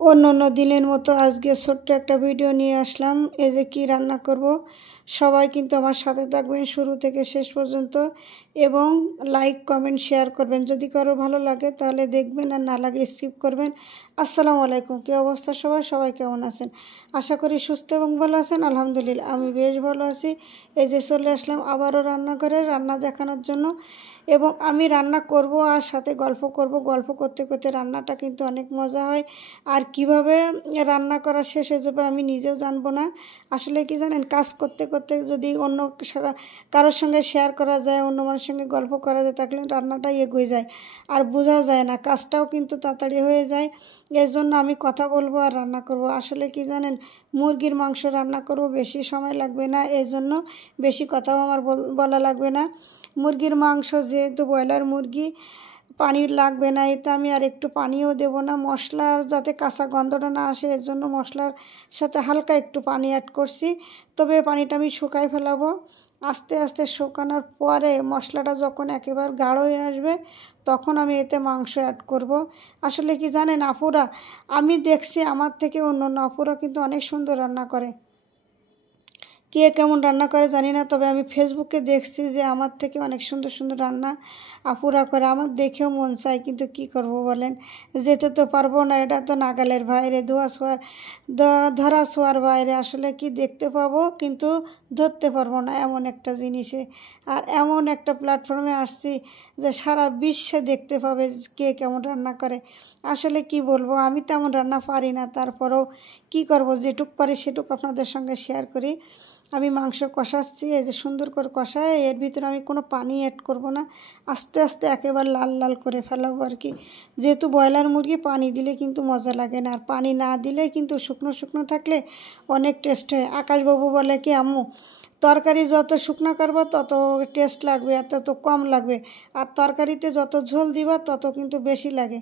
অন্য দিনের মতো আজকে ছোট্ট একটা ভিডিও নিয়ে আসলাম। এই যে কি রান্না করব, সবাই কিন্তু আমার সাথে থাকবেন শুরু থেকে শেষ পর্যন্ত এবং লাইক কমেন্ট শেয়ার করবেন। যদি কারো ভালো লাগে তাহলে দেখবেন, আর না লাগে স্কিপ করবেন। আসসালামু আলাইকুম, কী অবস্থা সবাই কেমন আছেন? আশা করি সুস্থ এবং ভালো আছেন। আলহামদুলিল্লাহ আমি বেশ ভালো আছি। এই যে চলে আসলাম আবারও রান্নাঘরে রান্না দেখানোর জন্য, এবং আমি রান্না করব আর সাথে গল্প করব। গল্প করতে করতে রান্নাটা কিন্তু অনেক মজা হয়। আর কিভাবে রান্না করা শেষ হয়ে যাবে আমি নিজেও জানবো না। আসলে কি জানেন, কাজ করতে করতে যদি অন্য কারোর সঙ্গে শেয়ার করা যায়, অন্য মানুষের সঙ্গে গল্প করা যায়, তাহলে রান্নাটাই এগিয়ে যায় আর বোঝা যায় না, কাজটাও কিন্তু তাড়াতাড়ি হয়ে যায়। এর জন্য আমি কথা বলবো আর রান্না করব। আসলে কি জানেন, মুরগির মাংস রান্না করব, বেশি সময় লাগবে না, এই জন্য বেশি কথাও আমার বলা লাগবে না। মুরগির মাংস যেহেতু ব্রয়লার মুরগি, পানি লাগবে না, এতে আমি আর একটু পানিও দেব না। মশলার যাতে কাঁচা গন্ধটা না আসে, এর জন্য মশলার সাথে হালকা একটু পানি অ্যাড করছি। তবে পানিটা আমি শুকাই ফেলাবো। আস্তে আস্তে শুকানোর পরে মশলাটা যখন একেবারে গাঢ় হয়ে আসবে, তখন আমি এতে মাংস অ্যাড করব। আসলে কি জানেন আপুরা, আমি দেখছি আমার থেকে অন্য আপুরা কিন্তু অনেক সুন্দর রান্না করে। কে কেমন রান্না করে জানি না, তবে আমি ফেসবুকে দেখছি যে আমার থেকে অনেক সুন্দর সুন্দর রান্না আপুরা করে। আমার দেখেও মন চায়, কিন্তু কি করব বলেন, যেতে তো পারবো না, এটা তো নাগালের বাইরে, ধরা ছোঁয়ার বাইরে। আসলে কি দেখতে পাবো কিন্তু ধরতে পারবো না, এমন একটা জিনিসে আর এমন একটা প্ল্যাটফর্মে আসছি যে সারা বিশ্বে দেখতে পাবে কে কেমন রান্না করে। আসলে কি বলবো, আমি তেমন রান্না পারি না, তারপরেও কি করব, যেটুক পারি সেটুক আপনাদের সঙ্গে শেয়ার করি। আমি মাংস কষাচ্ছি, এই যে সুন্দর করে কষায়, এর ভিতরে আমি কোনো পানি অ্যাড করব না, আস্তে আস্তে একেবারে লাল লাল করে ফেলাবো আর কি। যেহেতু ব্রয়লার মুরগি পানি দিলে কিন্তু মজা লাগে না, আর পানি না দিলে কিন্তু শুকনো শুকনো থাকলে অনেক টেস্ট হয়। আকাশবাবু বলে কি, আম্মু তরকারি যত শুকনো করবো তত টেস্ট লাগবে আর তত কম লাগবে, আর তরকারিতে যত ঝোল দিবা তত কিন্তু বেশি লাগে,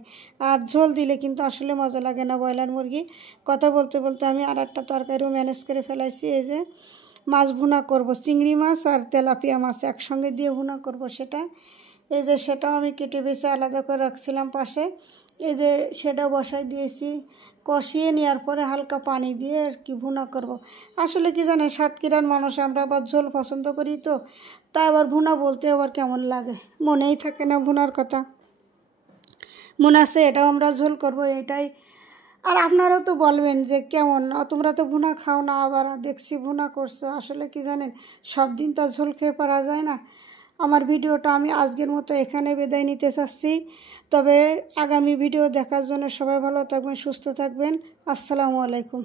আর ঝোল দিলে কিন্তু আসলে মজা লাগে না ব্রয়লার মুরগি। কথা বলতে বলতে আমি আর একটা তরকারিও ম্যানেজ করে ফেলাইছি। এই যে মাছ ভুনা করব, চিংড়ি মাছ আর তেলাপিয়া মাছ একসঙ্গে দিয়ে ভুনা করব সেটা। এই যে সেটাও আমি কেটে বেছে আলাদা করে রাখছিলাম পাশে। এই যে সেটা বসাই দিয়েছি, কষিয়ে নেওয়ার পরে হালকা পানি দিয়ে আর কি ভুনা করব। আসলে কি জানেন, সাতক্ষীরার মানুষ আমরা আবার ঝোল পছন্দ করি, তো তাই আবার ভুনা বলতে আবার কেমন লাগে, মনেই থাকে না ভুনার কথা। মনে আছে এটাও আমরা ঝোল করব, এটাই। আর আপনারাও তো বলবেন যে কেমন, তোমরা তো ভুনা খাও না, আবার দেখছি ভুনা করছো। আসলে কি জানেন, সব দিন তো ঝোল খেয়ে পারা যায় না। আমার ভিডিওটা আমি আজকের মতো এখানে বিদায় নিতে চাচ্ছি। তবে আগামী ভিডিও দেখার জন্য সবাই ভালো থাকবেন, সুস্থ থাকবেন। আসসালামু আলাইকুম।